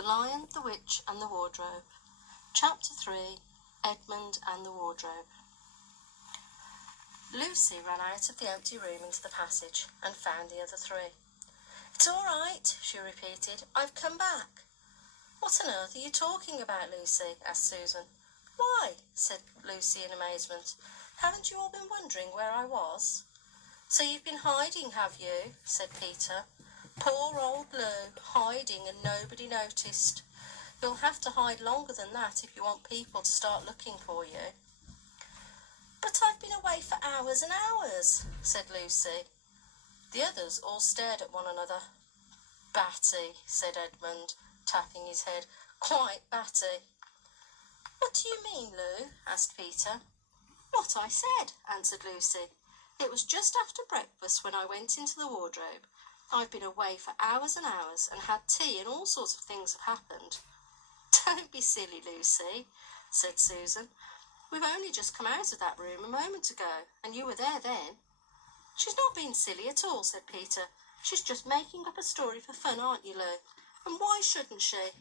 The Lion, the Witch and the Wardrobe. Chapter 3. Edmund and the Wardrobe. Lucy ran out of the empty room into the passage and found the other three. "It's all right," she repeated. "I've come back." "What on earth are you talking about, Lucy?" asked Susan. "Why," said Lucy in amazement, "haven't you all been wondering where I was?" "So you've been hiding, have you?" said Peter. "Poor old Lou, hiding and nobody noticed. You'll have to hide longer than that if you want people to start looking for you." "But I've been away for hours and hours," said Lucy. The others all stared at one another. "Batty," said Edmund, tapping his head. "Quite batty." "What do you mean, Lou?" asked Peter. "What I said," answered Lucy. "It was just after breakfast when I went into the wardrobe. I've been away for hours and hours and had tea and all sorts of things have happened." "Don't be silly, Lucy," said Susan. "We've only just come out of that room a moment ago, and you were there then." "She's not being silly at all," said Peter. "She's just making up a story for fun, aren't you, Lou? And why shouldn't she?"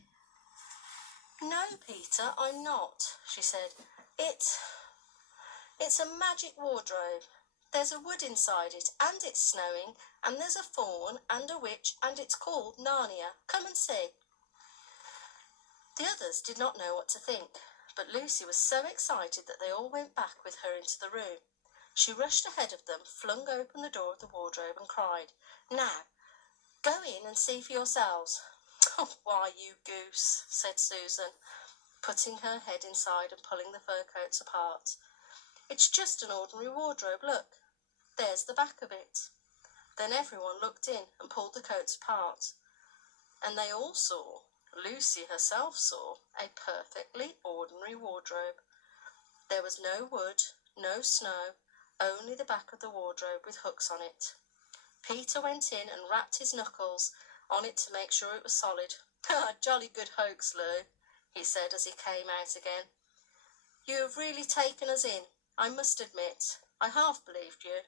"No, Peter, I'm not," she said. It's a magic wardrobe. There's a wood inside it, and it's snowing, and there's a faun and a witch, and it's called Narnia. Come and see." The others did not know what to think, but Lucy was so excited that they all went back with her into the room. She rushed ahead of them, flung open the door of the wardrobe and cried, "Now, go in and see for yourselves." "Oh, why, you goose," said Susan, putting her head inside and pulling the fur coats apart. "It's just an ordinary wardrobe, look. There's the back of it." Then everyone looked in and pulled the coats apart, and they all saw, Lucy herself saw, a perfectly ordinary wardrobe. There was no wood, no snow, only the back of the wardrobe with hooks on it. Peter went in and rapped his knuckles on it to make sure it was solid. "Jolly good hoax, Lou," he said as he came out again. "You have really taken us in, I must admit. I half believed you."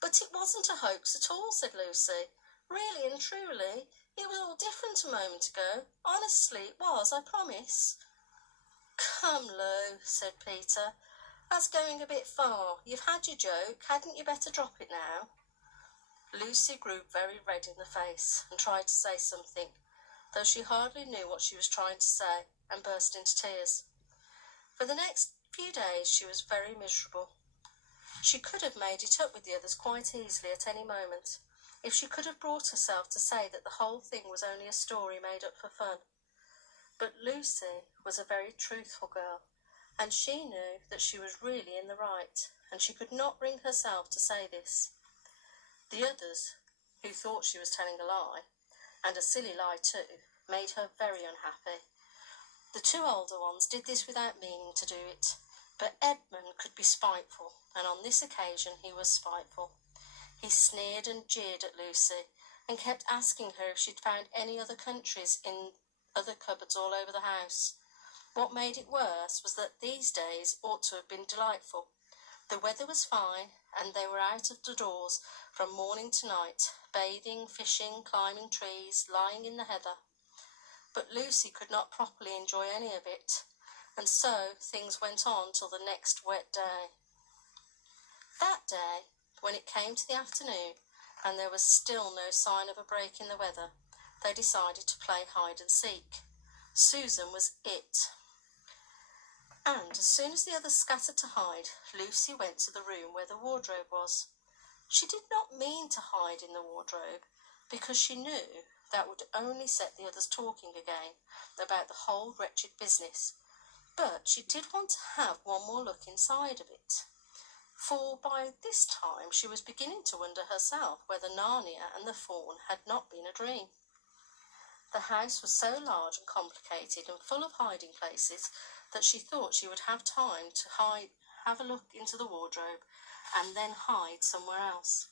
"But it wasn't a hoax at all," said Lucy. "Really and truly, it was all different a moment ago. Honestly, it was, I promise." "Come, Lou," said Peter. "That's going a bit far. You've had your joke. Hadn't you better drop it now?" Lucy grew very red in the face and tried to say something, though she hardly knew what she was trying to say, and burst into tears. For the next few days she was very miserable. She could have made it up with the others quite easily at any moment, if she could have brought herself to say that the whole thing was only a story made up for fun. But Lucy was a very truthful girl, and she knew that she was really in the right, and she could not bring herself to say this. The others, who thought she was telling a lie, and a silly lie too, made her very unhappy. The two older ones did this without meaning to do it, but Edmund could be spiteful, and on this occasion he was spiteful. He sneered and jeered at Lucy, and kept asking her if she'd found any other countries in other cupboards all over the house. What made it worse was that these days ought to have been delightful. The weather was fine, and they were out of the doors from morning to night, bathing, fishing, climbing trees, lying in the heather. But Lucy could not properly enjoy any of it, and so things went on till the next wet day. That day, when it came to the afternoon, and there was still no sign of a break in the weather, they decided to play hide and seek. Susan was it. And as soon as the others scattered to hide, Lucy went to the room where the wardrobe was. She did not mean to hide in the wardrobe, because she knew that would only set the others talking again about the whole wretched business. But she did want to have one more look inside of it, for by this time she was beginning to wonder herself whether Narnia and the faun had not been a dream. The house was so large and complicated and full of hiding places that she thought she would have time to have a look into the wardrobe and then hide somewhere else.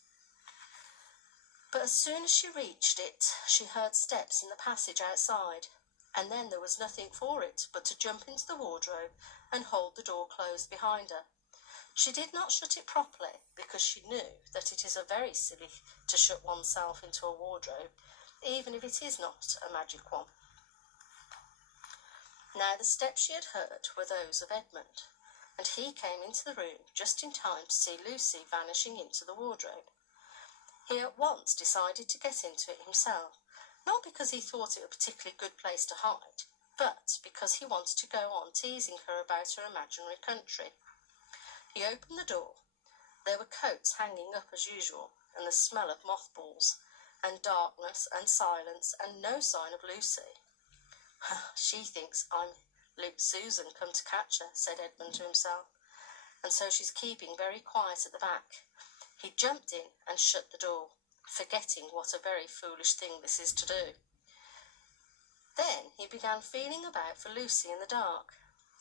But as soon as she reached it, she heard steps in the passage outside, and then there was nothing for it but to jump into the wardrobe and hold the door closed behind her. She did not shut it properly, because she knew that it is very silly to shut oneself into a wardrobe, even if it is not a magic one. Now the steps she had heard were those of Edmund, and he came into the room just in time to see Lucy vanishing into the wardrobe. He at once decided to get into it himself, not because he thought it a particularly good place to hide, but because he wanted to go on teasing her about her imaginary country. He opened the door. There were coats hanging up as usual, and the smell of mothballs, and darkness and silence, and no sign of Lucy. She thinks I'm Susan come to catch her, said Edmund to himself, and so she's keeping very quiet at the back. He jumped in and shut the door, forgetting what a very foolish thing this is to do. Then he began feeling about for Lucy in the dark.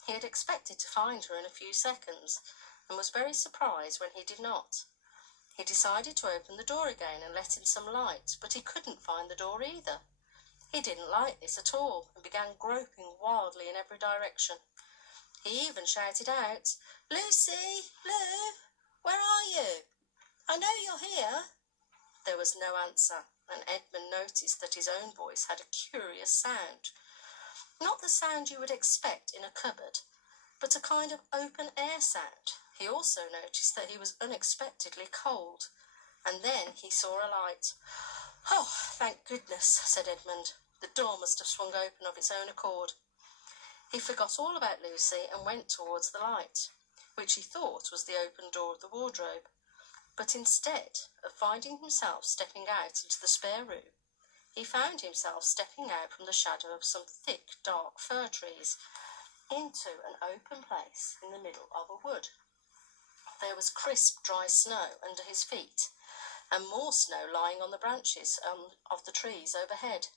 He had expected to find her in a few seconds, and was very surprised when he did not. He decided to open the door again and let in some light, but he couldn't find the door either. He didn't like this at all, and began groping wildly in every direction. He even shouted out, "Lucy! Lou! Where are you? I know you're here." There was no answer, and Edmund noticed that his own voice had a curious sound. Not the sound you would expect in a cupboard, but a kind of open-air sound. He also noticed that he was unexpectedly cold, and then he saw a light. "Oh, thank goodness," said Edmund. The door must have swung open of its own accord. He forgot all about Lucy and went towards the light, which he thought was the open door of the wardrobe. But instead of finding himself stepping out into the spare room, he found himself stepping out from the shadow of some thick, dark fir trees into an open place in the middle of a wood. There was crisp, dry snow under his feet, and more snow lying on the branches of the trees overhead.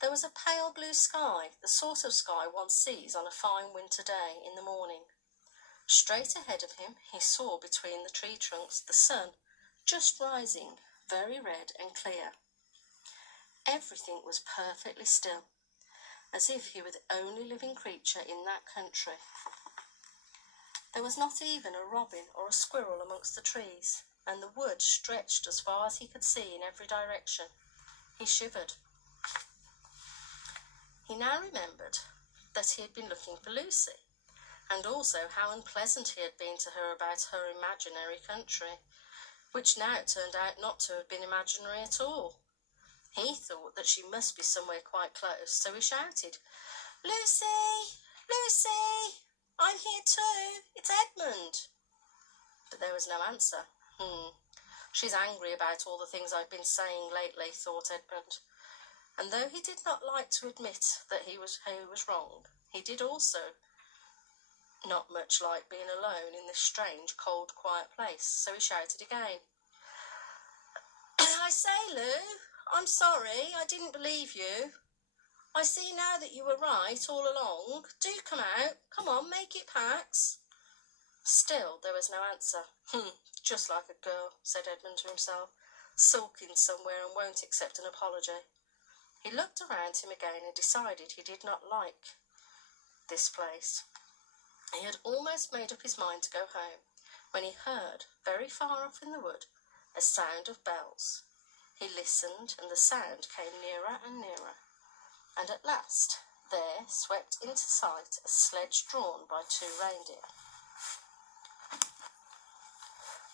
There was a pale blue sky, the sort of sky one sees on a fine winter day in the morning. Straight ahead of him he saw between the tree trunks the sun, just rising, very red and clear. Everything was perfectly still, as if he were the only living creature in that country. There was not even a robin or a squirrel amongst the trees, and the wood stretched as far as he could see in every direction. He shivered. He now remembered that he had been looking for Lucy, and also how unpleasant he had been to her about her imaginary country, which now turned out not to have been imaginary at all. He thought that she must be somewhere quite close, so he shouted, "Lucy! Lucy! I'm here too! It's Edmund!" But there was no answer. She's angry about all the things I've been saying lately, thought Edmund. And though he did not like to admit that he was wrong, he did also not much like being alone in this strange, cold, quiet place, so he shouted again, "I say, Lou, I'm sorry, I didn't believe you. I see now that you were right all along. Do come out. Come on, make it Pax." Still there was no answer. Just like a girl, said Edmund to himself, sulking somewhere and won't accept an apology. He looked around him again and decided he did not like this place. He had almost made up his mind to go home when he heard, very far off in the wood, a sound of bells. He listened, and the sound came nearer and nearer, and at last there swept into sight a sledge drawn by 2 reindeer.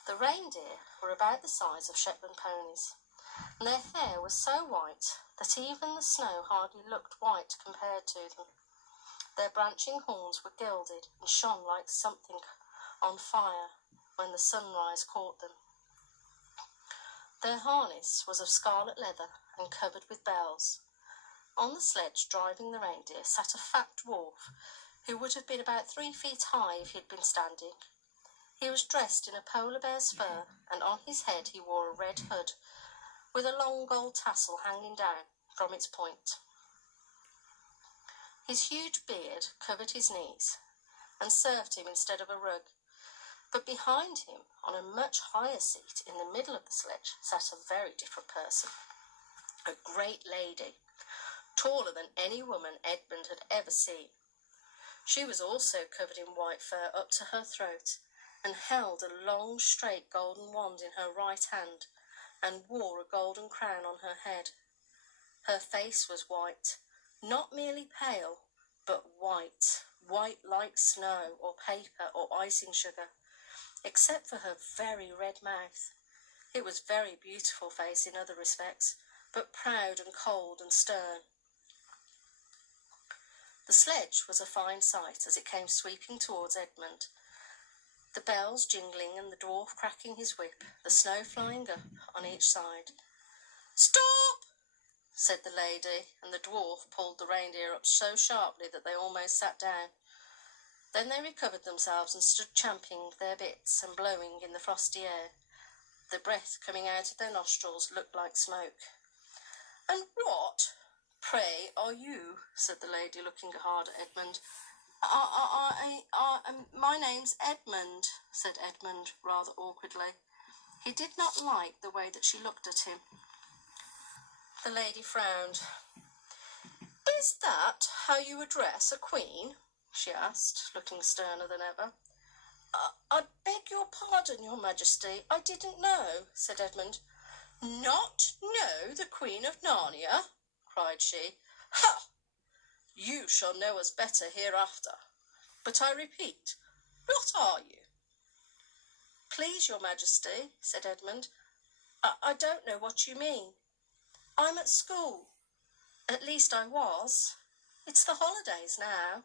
The reindeer were about the size of Shetland ponies, and their hair was so white that even the snow hardly looked white compared to them. Their branching horns were gilded and shone like something on fire when the sunrise caught them. Their harness was of scarlet leather and covered with bells. On the sledge driving the reindeer sat a fat dwarf who would have been about 3 feet high if he had been standing. He was dressed in a polar bear's fur, and on his head he wore a red hood with a long gold tassel hanging down from its point. His huge beard covered his knees and served him instead of a rug, but behind him, on a much higher seat in the middle of the sledge, sat a very different person, a great lady, taller than any woman Edmund had ever seen. She was also covered in white fur up to her throat, and held a long, straight golden wand in her right hand, and wore a golden crown on her head. Her face was white, not merely pale, but white, white like snow or paper or icing sugar, except for her very red mouth. It was a very beautiful face in other respects, but proud and cold and stern. The sledge was a fine sight as it came sweeping towards Edmund, the bells jingling and the dwarf cracking his whip, the snow flying up on each side. "Stop!" said the lady, and the dwarf pulled the reindeer up so sharply that they almost sat down. Then they recovered themselves and stood champing their bits and blowing in the frosty air. The breath coming out of their nostrils looked like smoke. "And what, pray, are you?" said the lady, looking hard at Edmund. My name's Edmund," said Edmund, rather awkwardly. He did not like the way that she looked at him. The lady frowned. "Is that how you address a queen?" she asked, looking sterner than ever. I beg your pardon, your majesty, I didn't know," said Edmund. "Not know the Queen of Narnia?" cried she. "Ha! You shall know us better hereafter. But I repeat, what are you?" "Please, your majesty," said Edmund, I don't know what you mean. I'm at school. At least I was. It's the holidays now."